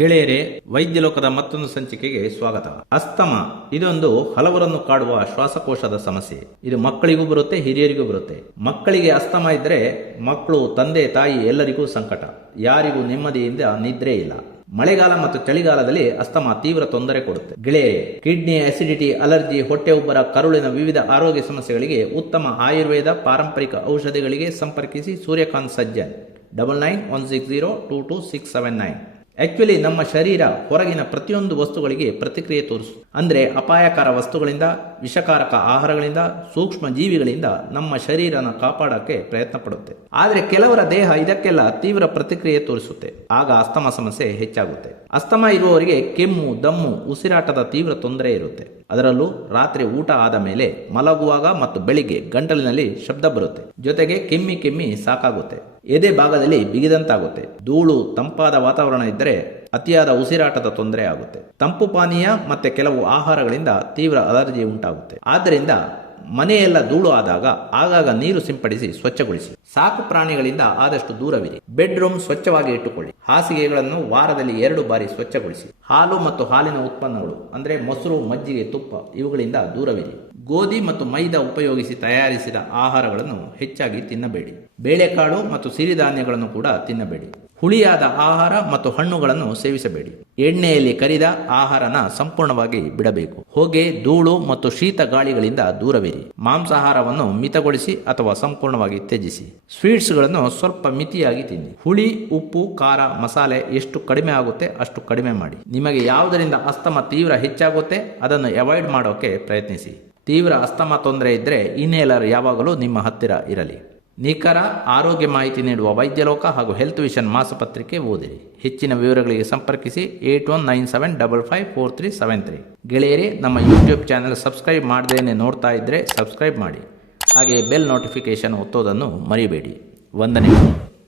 ಗೆಳೆಯರೇ ವೈದ್ಯ ಲೋಕದ ಮತ್ತೊಂದು ಸಂಚಿಕೆಗೆ ಸ್ವಾಗತ. ಅಸ್ತಮ, ಇದೊಂದು ಹಲವರನ್ನು ಕಾಡುವ ಶ್ವಾಸಕೋಶದ ಸಮಸ್ಯೆ. ಇದು ಮಕ್ಕಳಿಗೂ ಬರುತ್ತೆ, ಹಿರಿಯರಿಗೂ ಬರುತ್ತೆ. ಮಕ್ಕಳಿಗೆ ಅಸ್ತಮ ಇದ್ರೆ ಮಕ್ಕಳು ತಂದೆ, ತಾಯಿ ಎಲ್ಲರಿಗೂ ಸಂಕಟ. ಯಾರಿಗೂ ನೆಮ್ಮದಿಯಿಂದ ನಿದ್ರೆ ಇಲ್ಲ. ಮಳೆಗಾಲ ಮತ್ತು ಚಳಿಗಾಲದಲ್ಲಿ ಅಸ್ತಮ ತೀವ್ರ ತೊಂದರೆ ಕೊಡುತ್ತೆ. ಗೆಳೆಯರೆ, ಕಿಡ್ನಿ ಅಸಿಡಿಟಿ ಅಲರ್ಜಿ ಹೊಟ್ಟೆ ಉಬ್ಬರ ಕರುಳಿನ ವಿವಿಧ ಆರೋಗ್ಯ ಸಮಸ್ಯೆಗಳಿಗೆ ಉತ್ತಮ ಆಯುರ್ವೇದ, ಪಾರಂಪರಿಕ ಔಷಧಿಗಳಿಗೆ ಸಂಪರ್ಕಿಸಿ Suryakant Sajjan. Double nine one six zero two two six seven nine actually ನಮ್ಮ ಶರೀರ ಹೊರಗಿನ ಪ್ರತಿಯೊಂದು ವಸ್ತುಗಳಿಗೆ ಪ್ರತಿಕ್ರಿಯೆ ತೋರಿಸು. ಅಂದರೆ ಅಪಾಯಕಾರ ವಸ್ತುಗಳಿಂದ ವಿಷಕಾರಕ ಆಹಾರಗಳಿಂದ, ಸೂಕ್ಷ್ಮ ಜೀವಿಗಳಿಂದ ನಮ್ಮ ಶರೀರನ ಕಾಪಾಡಕ್ಕೆ ಪ್ರಯತ್ನ ಪಡುತ್ತೆ ಆದರೆ ಕೆಲವರ ದೇಹ ಇದಕ್ಕೆಲ್ಲ ತೀವ್ರ ಪ್ರತಿಕ್ರಿಯೆ ತೋರಿಸುತ್ತೆ. ಆಗ ಅಸ್ತಮ ಸಮಸ್ಯೆ ಹೆಚ್ಚಾಗುತ್ತೆ. ಅಸ್ತಮ ಇರುವವರಿಗೆ ಕೆಮ್ಮು, ದಮ್ಮು, ಉಸಿರಾಟದ ತೀವ್ರ ತೊಂದರೆ ಇರುತ್ತೆ. ಅದರಲ್ಲೂ ರಾತ್ರಿ ಊಟ ಆದ ಮೇಲೆ ಮಲಗುವಾಗ ಮತ್ತು ಬೆಳಿಗ್ಗೆ ಗಂಟಲಿನಲ್ಲಿ ಶಬ್ದ ಬರುತ್ತೆ. ಜೊತೆಗೆ ಕೆಮ್ಮಿ ಕೆಮ್ಮಿ ಸಾಕಾಗುತ್ತೆ. ಎದೆ ಭಾಗದಲ್ಲಿ ಬಿಗಿದಂತಾಗುತ್ತೆ. ಧೂಳು, ತಂಪಾದ ವಾತಾವರಣ ಇದ್ದರೆ ಅತಿಯಾದ ಉಸಿರಾಟದ ತೊಂದರೆ ಆಗುತ್ತೆ. ತಂಪು ಪಾನೀಯ ಮತ್ತೆ ಕೆಲವು ಆಹಾರಗಳಿಂದ ತೀವ್ರ ಅಲರ್ಜಿ ಉಂಟಾಗುತ್ತೆ. ಆದ್ದರಿಂದ ಮನೆಯೆಲ್ಲ ಧೂಳು ಆದಾಗ ಆಗಾಗ ನೀರು ಸಿಂಪಡಿಸಿ ಸ್ವಚ್ಛಗೊಳಿಸಿ. ಸಾಕು ಪ್ರಾಣಿಗಳಿಂದ ಆದಷ್ಟು ದೂರವಿರಿ. ಬೆಡ್ರೂಮ್ ಸ್ವಚ್ಛವಾಗಿ ಇಟ್ಟುಕೊಳ್ಳಿ. ಹಾಸಿಗೆಗಳನ್ನು ವಾರದಲ್ಲಿ ಎರಡು ಬಾರಿ ಸ್ವಚ್ಛಗೊಳಿಸಿ. ಹಾಲು ಮತ್ತು ಹಾಲಿನ ಉತ್ಪನ್ನಗಳು, ಅಂದ್ರೆ ಮೊಸರು, ಮಜ್ಜಿಗೆ, ತುಪ್ಪ ಇವುಗಳಿಂದ ದೂರವಿರಿ. ಗೋಧಿ ಮತ್ತು ಮೈದಾ ಉಪಯೋಗಿಸಿ ತಯಾರಿಸಿದ ಆಹಾರಗಳನ್ನು ಹೆಚ್ಚಾಗಿ ತಿನ್ನಬೇಡಿ. ಬೇಳೆಕಾಳು ಮತ್ತು ಸಿರಿಧಾನ್ಯಗಳನ್ನು ಕೂಡ ತಿನ್ನಬೇಡಿ. ಹುಳಿಯಾದ ಆಹಾರ ಮತ್ತು ಹಣ್ಣುಗಳನ್ನು ಸೇವಿಸಬೇಡಿ. ಎಣ್ಣೆಯಲ್ಲಿ ಕರಿದ ಆಹಾರನ ಸಂಪೂರ್ಣವಾಗಿ ಬಿಡಬೇಕು. ಹೊಗೆ, ಧೂಳು ಮತ್ತು ಶೀತ ಗಾಳಿಗಳಿಂದ ದೂರವಿರಿ. ಮಾಂಸಾಹಾರವನ್ನು ಮಿತಗೊಳಿಸಿ ಅಥವಾ ಸಂಪೂರ್ಣವಾಗಿ ತ್ಯಜಿಸಿ. ಸ್ವೀಟ್ಸ್ಗಳನ್ನು ಸ್ವಲ್ಪ ಮಿತಿಯಾಗಿ ತಿನ್ನಿ. ಹುಳಿ, ಉಪ್ಪು, ಖಾರ, ಮಸಾಲೆ ಎಷ್ಟು ಕಡಿಮೆ ಆಗುತ್ತೆ ಅಷ್ಟು ಕಡಿಮೆ ಮಾಡಿ. ನಿಮಗೆ ಯಾವುದರಿಂದ ಅಸ್ತಮ ತೀವ್ರ ಹೆಚ್ಚಾಗುತ್ತೆ ಅದನ್ನು ಅವಾಯ್ಡ್ ಮಾಡೋಕೆ ಪ್ರಯತ್ನಿಸಿ. ತೀವ್ರ ಅಸ್ತಮ ತೊಂದರೆ ಇದ್ದರೆ ಇನ್ಹೇಲರ್ ಯಾವಾಗಲೂ ನಿಮ್ಮ ಹತ್ತಿರ ಇರಲಿ. ನಿಖರ ಆರೋಗ್ಯ ಮಾಹಿತಿ ನೀಡುವ ವೈದ್ಯಲೋಕ ಹಾಗೂ ಹೆಲ್ತ್ ವಿಷನ್ ಮಾಸಪತ್ರಿಕೆ ಓದಿರಿ. ಹೆಚ್ಚಿನ ವಿವರಗಳಿಗೆ ಸಂಪರ್ಕಿಸಿ eight one nine seven double five four three seven three. ಗೆಳೆಯರಿ, ನಮ್ಮ ಯೂಟ್ಯೂಬ್ ಚಾನೆಲ್ ಸಬ್ಸ್ಕ್ರೈಬ್ ಮಾಡದೇನೆ ನೋಡ್ತಾ ಇದ್ದರೆ ಸಬ್ಸ್ಕ್ರೈಬ್ ಮಾಡಿ. ಹಾಗೆ ಬೆಲ್ ನೋಟಿಫಿಕೇಶನ್ ಒತ್ತೋದನ್ನು ಮರಿಬೇಡಿ. ವಂದನೆಗಳು.